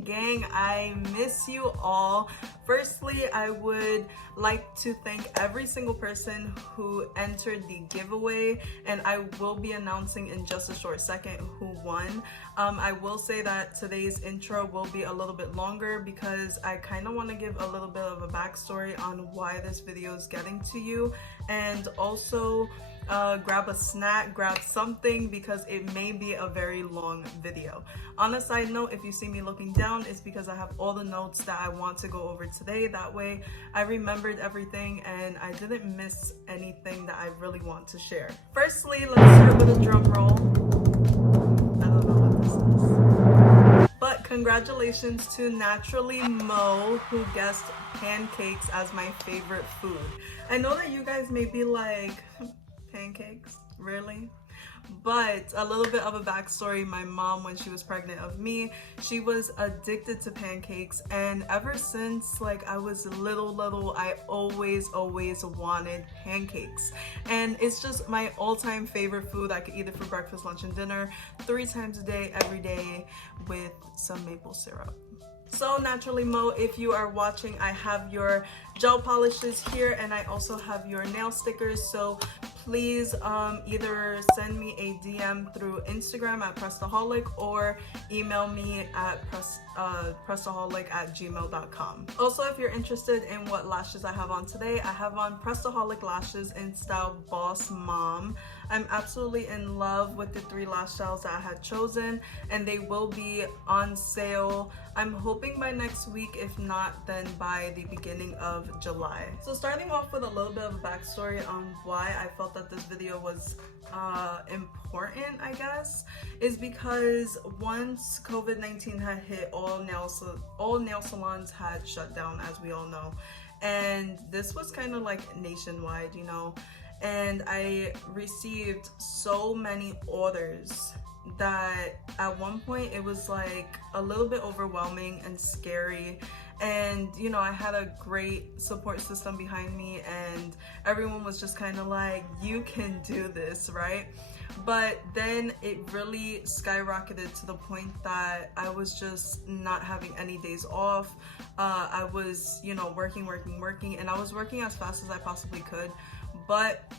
gang, I miss you all. Firstly, I would like to thank every single person who entered the giveaway, and I will be announcing in just a short second who won. I will say that today's intro will be a little bit longer because I kind of want to give a little bit of a backstory on why this video is getting to you, and also grab a snack, grab something, because it may be a very long video. On a side note, if you see me looking down, it's because I have all the notes that I want to go over today. That way I remembered everything and I didn't miss anything that I really want to share. Firstly, let's start with a drum roll. I don't know what this is. But congratulations to Naturally Mo, who guessed pancakes as my favorite food. I know that you guys may be like, pancakes? Really? But a little bit of a backstory. My mom, when she was pregnant of me, she was addicted to pancakes, and ever since like I was little, I always wanted pancakes. And it's just my all-time favorite food. I could eat it for breakfast, lunch, and dinner 3 times a day, every day, with some maple syrup. So Naturally Mo, if you are watching, I have your gel polishes here, and I also have your nail stickers. So please either send me a DM through Instagram at Pressedaholic or email me at pressedaholic@gmail.com. Also, if you're interested in what lashes I have on today, I have on Pressedaholic lashes in style Boss Mom. I'm absolutely in love with the 3 lash styles that I had chosen, and they will be on sale. I'm hoping by next week, if not, then by the beginning of July. So starting off with a little bit of a backstory on why I felt that this video was important, I guess, is because once COVID-19 had hit, all nail salons had shut down, as we all know. And this was kind of like nationwide, you know. And I received so many orders that at one point it was like a little bit overwhelming and scary. And you know, I had a great support system behind me, and everyone was just kind of like, you can do this, right? But then it really skyrocketed to the point that I was just not having any days off. I was, you know, working, and I was working as fast as I possibly could. But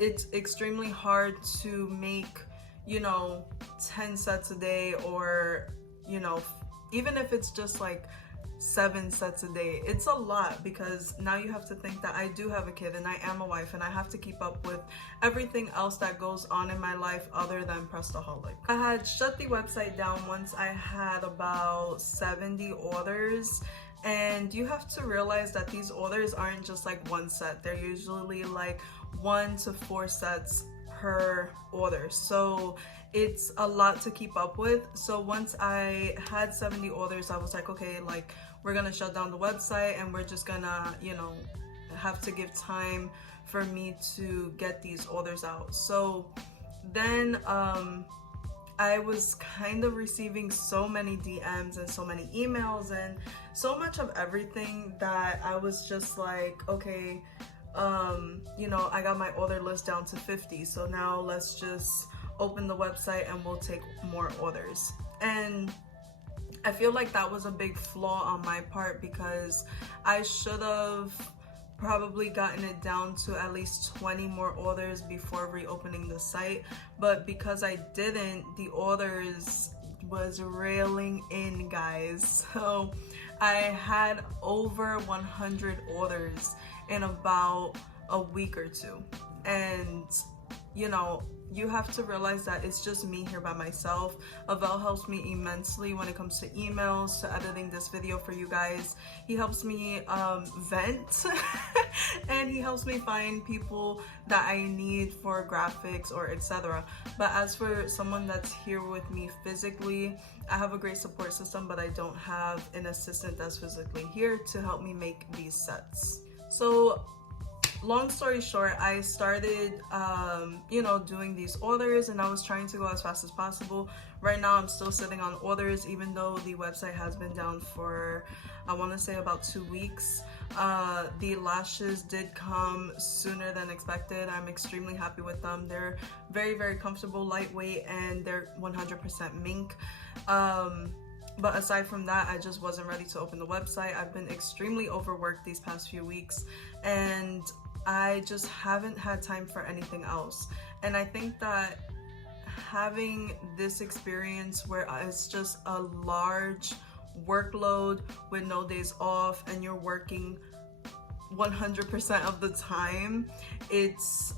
it's extremely hard to make, you know, 10 sets a day, or, you know, even if it's just like 7 sets a day. It's a lot, because now you have to think that I do have a kid and I am a wife, and I have to keep up with everything else that goes on in my life other than Pressedaholic. I had shut the website down once I had about 70 orders. And you have to realize that these orders aren't just like 1 set. They're usually like 1 to 4 sets per order. So it's a lot to keep up with. So once I had 70 orders, I was like, okay, like we're gonna shut down the website, and we're just gonna, you know, have to give time for me to get these orders out. So then I was kind of receiving so many DMs and so many emails and so much of everything that I was just like, okay, you know, I got my order list down to 50. So now let's just open the website and we'll take more orders. And I feel like that was a big flaw on my part, because I should have probably gotten it down to at least 20 more orders before reopening the site. But because I didn't, the orders was railing in, guys. So I had over 100 orders in about a week or 2. And you know, you have to realize that it's just me here by myself. Avel helps me immensely when it comes to emails, to editing this video for you guys. He helps me vent and he helps me find people that I need for graphics or etc. But as for someone that's here with me physically, I have a great support system, but I don't have an assistant that's physically here to help me make these sets. So long story short, I started, you know, doing these orders, and I was trying to go as fast as possible. Right now, I'm still sitting on orders, even though the website has been down for, I want to say, about 2 weeks. The lashes did come sooner than expected. I'm extremely happy with them. They're very, very comfortable, lightweight, and they're 100% mink. But aside from that, I just wasn't ready to open the website. I've been extremely overworked these past few weeks, and I just haven't had time for anything else. And I think that having this experience where it's just a large workload with no days off and you're working 100% of the time, it's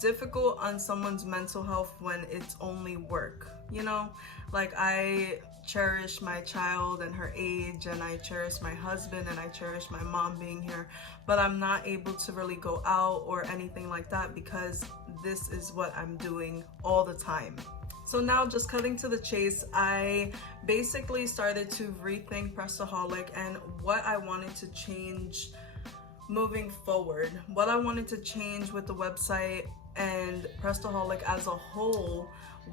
difficult on someone's mental health when it's only work, you know? Like, I cherish my child and her age, and I cherish my husband, and I cherish my mom being here, but I'm not able to really go out or anything like that because this is what I'm doing all the time. So now, just cutting to the chase, I basically started to rethink Pressedaholic and what I wanted to change moving forward, what I wanted to change with the website and Pressedaholic as a whole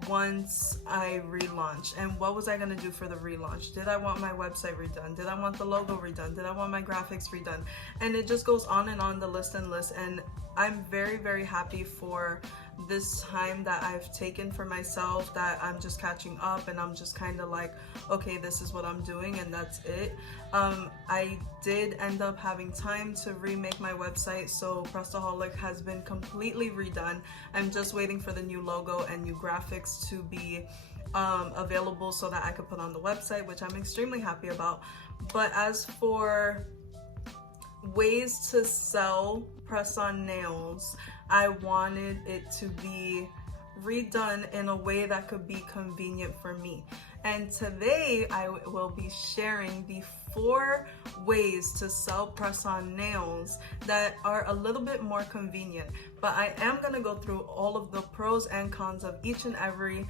once I relaunched. And what was I going to do for the relaunch? Did I want my website redone? Did I want the logo redone? Did I want my graphics redone? And it just goes on and on the list and list. And I'm very, very happy for this time that I've taken for myself, that I'm just catching up and I'm just kind of like, okay, this is what I'm doing and that's it. I did end up having time to remake my website, so Pressedaholic has been completely redone. I'm just waiting for the new logo and new graphics to be available so that I could put on the website, which I'm extremely happy about. But as for ways to sell press-on nails, I wanted it to be redone in a way that could be convenient for me. And today I will be sharing the 4 ways to sell press-on nails that are a little bit more convenient. But I am going to go through all of the pros and cons of each and every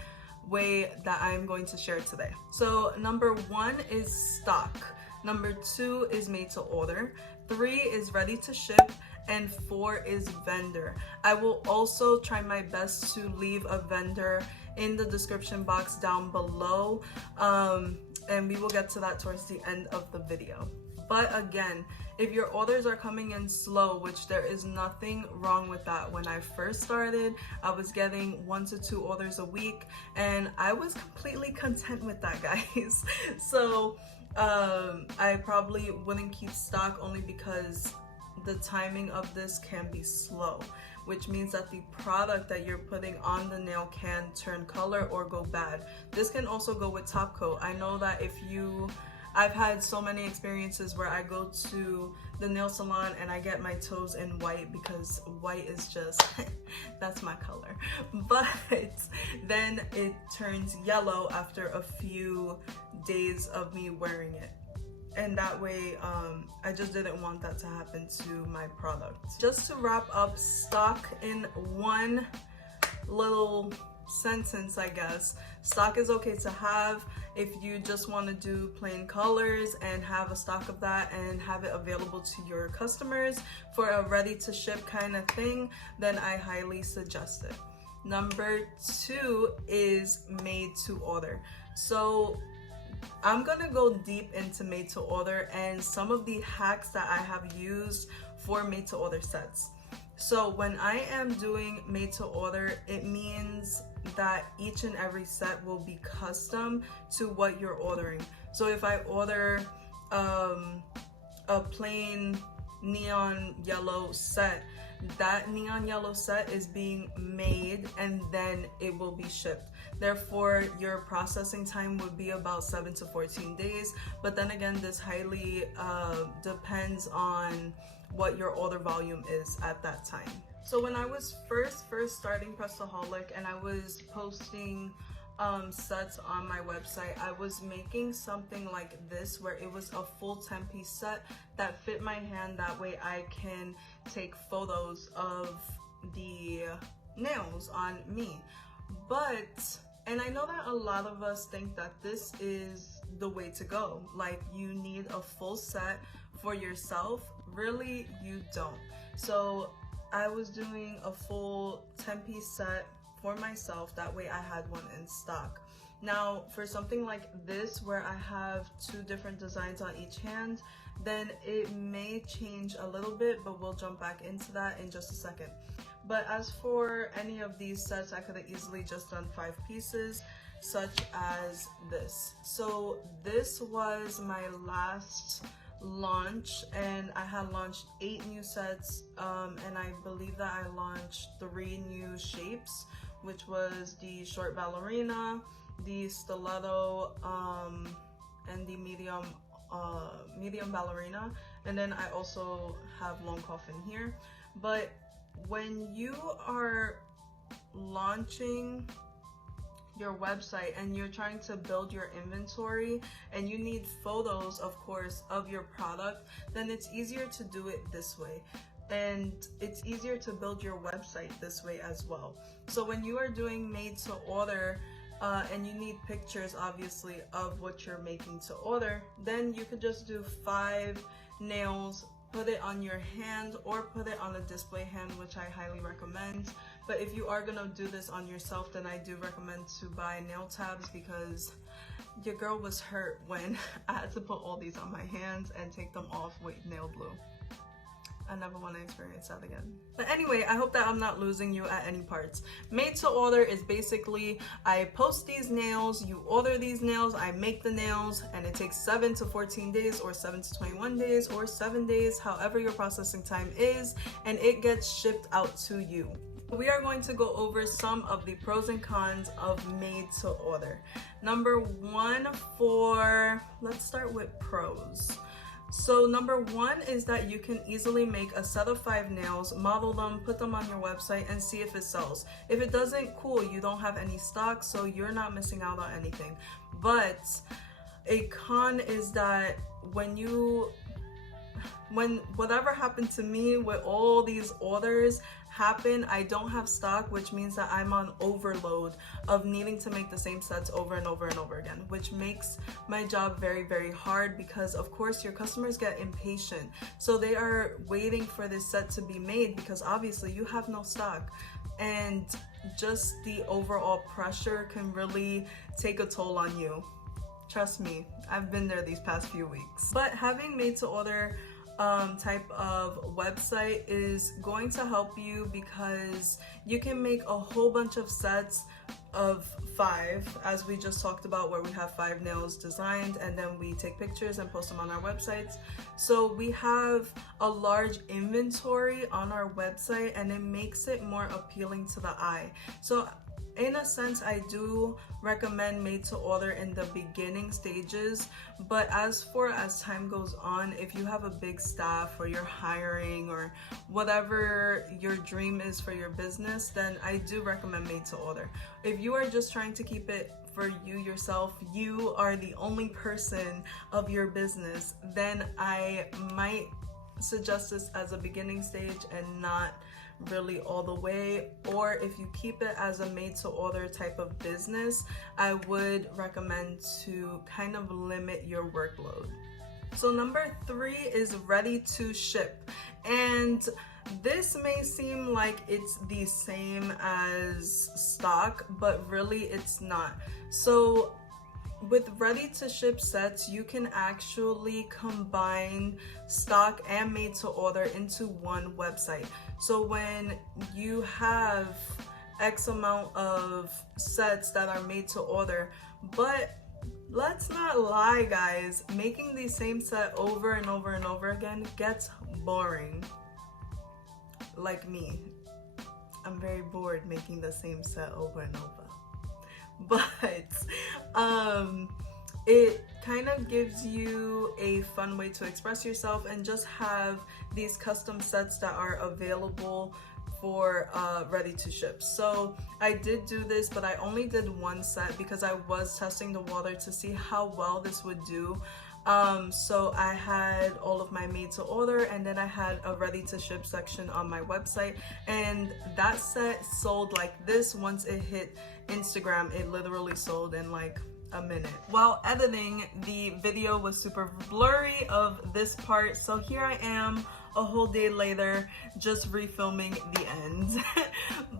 way that I'm going to share today. So number 1 is stock. Number 2 is made to order. 3 is ready to ship. And 4 is vendor. I will also try my best to leave a vendor in the description box down below, and we will get to that towards the end of the video. But again, if your orders are coming in slow, which there is nothing wrong with that. When I first started, I was getting 1 to 2 orders a week, and I was completely content with that, guys. So I probably wouldn't keep stock only because the timing of this can be slow, which means that the product that you're putting on the nail can turn color or go bad. This can also go with top coat. I know that I've had so many experiences where I go to the nail salon and I get my toes in white because white is just, that's my color. But then it turns yellow after a few days of me wearing it. And that way, I just didn't want that to happen to my product. Just to wrap up stock in one little sentence, I guess. Stock is okay to have if you just want to do plain colors and have a stock of that and have it available to your customers for a ready to ship kind of thing, then I highly suggest it. Number 2 is made to order. So I'm gonna go deep into made to order and some of the hacks that I have used for made to order sets. So when I am doing made to order, it means that each and every set will be custom to what you're ordering. So if I order a plain neon yellow set, that neon yellow set is being made and then it will be shipped. Therefore, your processing time would be about 7 to 14 days. But then again, this highly depends on what your order volume is at that time. So when I was first starting Pressedaholic and I was posting sets on my website, I was making something like this where it was a full 10-piece set that fit my hand. That way I can take photos of the nails on me. And I know that a lot of us think that this is the way to go. Like, you need a full set for yourself. Really, you don't. So I was doing a full 10-piece set for myself. That way I had one in stock. Now, for something like this where I have 2 different designs on each hand, then it may change a little bit, but we'll jump back into that in just a second. But as for any of these sets, I could have easily just done 5 pieces. such as this. So this was my last launch, and I had launched 8 new sets, and I believe that I launched 3 new shapes, which was the short ballerina, the stiletto, and the medium ballerina, and then I also have long coffin here. But when you are launching your website and you're trying to build your inventory and you need photos, of course, of your product, then it's easier to do it this way, and it's easier to build your website this way as well. So when you are doing made to order, and you need pictures obviously of what you're making to order, then you could just do 5 nails, put it on your hand or put it on a display hand, which I highly recommend. But if you are gonna do this on yourself, then I do recommend to buy nail tabs, because your girl was hurt when I had to put all these on my hands and take them off with nail glue. I never want to experience that again. But anyway, I hope that I'm not losing you at any parts. Made to order is basically, I post these nails, you order these nails, I make the nails, and it takes 7 to 14 days or 7 to 21 days or 7 days, however your processing time is, and it gets shipped out to you. We are going to go over some of the pros and cons of made to order. Number 1, let's start with pros. So number 1 is that you can easily make a set of 5 nails, model them, put them on your website, and see if it sells. If it doesn't, cool, you don't have any stock, so you're not missing out on anything. But a con is that when whatever happened to me with all these orders happen, I don't have stock, which means that I'm on overload of needing to make the same sets over and over and over again, which makes my job very, very hard, because of course your customers get impatient. So they are waiting for this set to be made because obviously you have no stock, and just the overall pressure can really take a toll on you. Trust me, I've been there these past few weeks. But having made to order type of website is going to help you, because you can make a whole bunch of sets of 5, as we just talked about, where we have 5 nails designed and then we take pictures and post them on our websites. So we have a large inventory on our website, and it makes it more appealing to the eye. So in a sense, I do recommend made to order in the beginning stages, but as time goes on, if you have a big staff or you're hiring or whatever your dream is for your business, then I do recommend made to order. If you are just trying to keep it for you yourself, you are the only person of your business, then I might suggest this as a beginning stage and not really all the way. Or if you keep it as a made to order type of business, I would recommend to kind of limit your workload. So number 3 is ready to ship, and this may seem like it's the same as stock, but really it's not. So with ready to ship sets, you can actually combine stock and made to order into one website. So when you have X amount of sets that are made to order, but let's not lie, guys, making the same set over and over and over again gets boring. Like me, I'm very bored making the same set over and over. But it kind of gives you a fun way to express yourself and just have these custom sets that are available for ready to ship. So I did do this, but I only did 1 set because I was testing the water to see how well this would do. So I had all of my made to order, and then I had a ready to ship section on my website, and that set sold like this. Once it hit Instagram, it literally sold in like a minute. While editing, the video was super blurry of this part, so here I am a whole day later just refilming the end.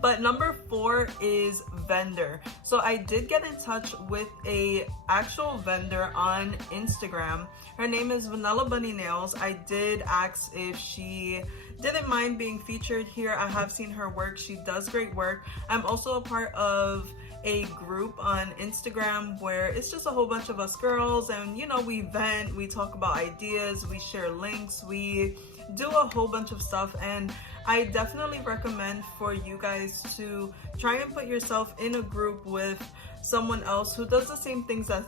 But number 4 is vendor. So I did get in touch with a actual vendor on Instagram. Her name is Vanilla Bunny Nails. I did ask if she didn't mind being featured here. I have seen her work. She does great work. I'm also a part of a group on Instagram where it's just a whole bunch of us girls, and you know, we vent, we talk about ideas, we share links, we do a whole bunch of stuff. And I definitely recommend for you guys to try and put yourself in a group with someone else who does the same things as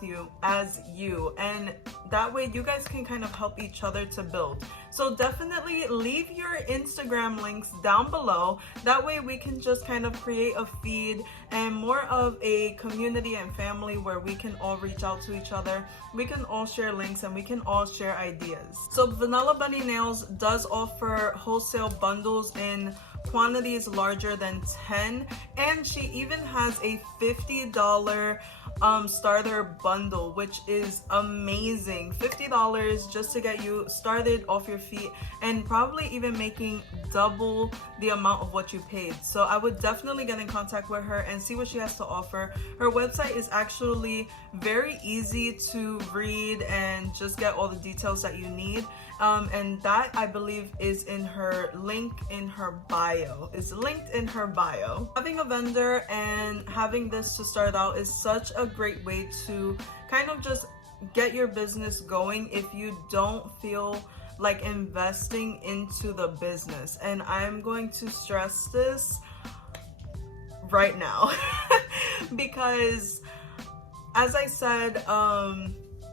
you, and that way you guys can kind of help each other to build. So definitely leave your Instagram links down below. That way we can just kind of create a feed and more of a community and family where we can all reach out to each other, we can all share links, and we can all share ideas. So Vanilla Bunny Nails does offer wholesale bundles in quantities larger than 10, and she even has a $50 starter bundle, which is amazing. $50 just to get you started off your feet, and probably even making double the amount of what you paid. So I would definitely get in contact with her and see what she has to offer. Her website is actually very easy to read and just get all the details that you need, and that I believe is in her link in her bio. It's linked in her bio. Having a vendor and having this to start out is such a great way to kind of just get your business going if you don't feel like investing into the business. And I'm going to stress this right now because as I said,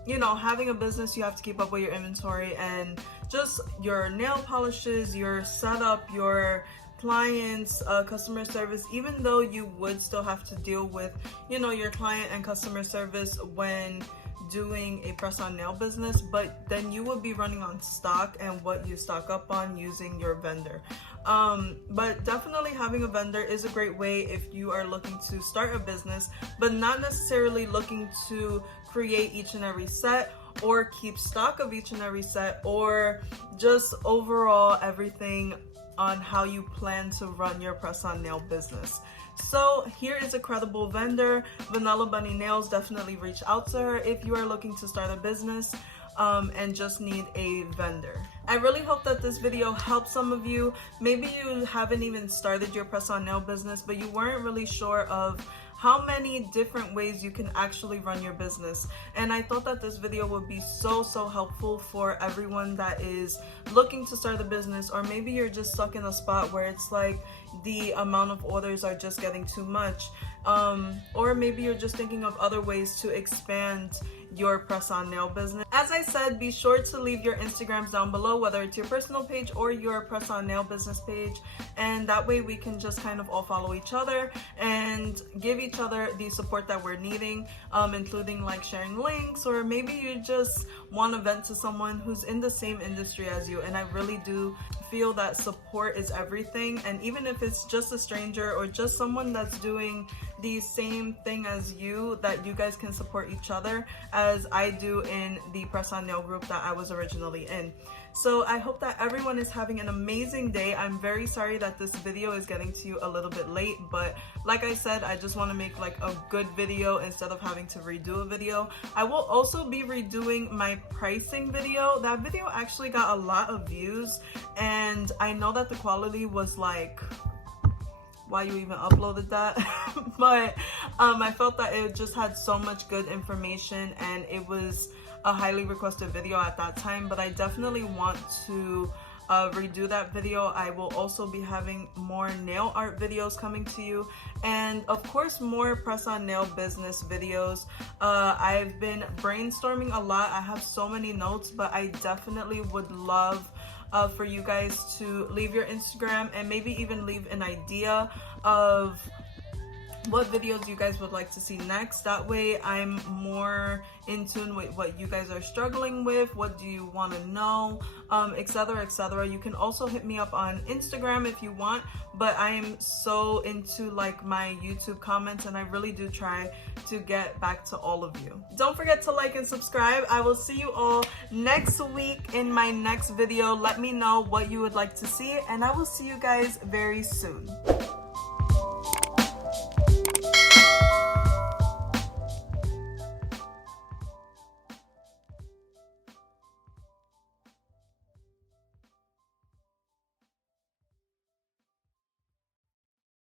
you know, having a business, you have to keep up with your inventory and just your nail polishes, your setup, your clients, customer service, even though you would still have to deal with, you know, your client and customer service when doing a press-on nail business, but then you would be running on stock and what you stock up on using your vendor. But definitely having a vendor is a great way if you are looking to start a business, but not necessarily looking to create each and every set or keep stock of each and every set, or just overall everything on how you plan to run your press-on nail business. So here is a credible vendor, Vanilla Bunny Nails. Definitely reach out to her if you are looking to start a business and just need a vendor. I really hope that this video helps some of you. Maybe you haven't even started your press-on nail business, but you weren't really sure of how many different ways you can actually run your business. And I thought that this video would be so helpful for everyone that is looking to start a business, or maybe you're just stuck in a spot where it's like the amount of orders are just getting too much. Or maybe you're just thinking of other ways to expand your press-on nail business. As I said, be sure to leave your Instagrams down below, whether it's your personal page or your press-on nail business page, and that way we can just kind of all follow each other and give each other the support that we're needing, including like sharing links, or maybe you just want to vent to someone who's in the same industry as you. And I really do feel that support is everything, and even if it's just a stranger or just someone that's doing the same thing as you, that you guys can support each other, as I do in the press-on nail group that I was originally in. So I hope that everyone is having an amazing day. I'm very sorry that this video is getting to you a little bit late, but like I said, I just want to make like a good video instead of having to redo a video. I will also be redoing my pricing video. That video actually got a lot of views, and I know that the quality was like, why you even uploaded that? But I felt that it just had so much good information, and it was a highly requested video at that time. But I definitely want to redo that video. I will also be having more nail art videos coming to you, and of course more press-on nail business videos. I've been brainstorming a lot. I have so many notes, but I definitely would love for you guys to leave your Instagram and maybe even leave an idea of what videos you guys would like to see next. That way I'm more in tune with what you guys are struggling with, what do you want to know, etc, etc. You can also hit me up on Instagram if you want, but I am so into like my YouTube comments, and I really do try to get back to all of you. Don't forget to like and subscribe. I will see you all next week in my next video. Let me know what you would like to see, and I will see you guys very soon.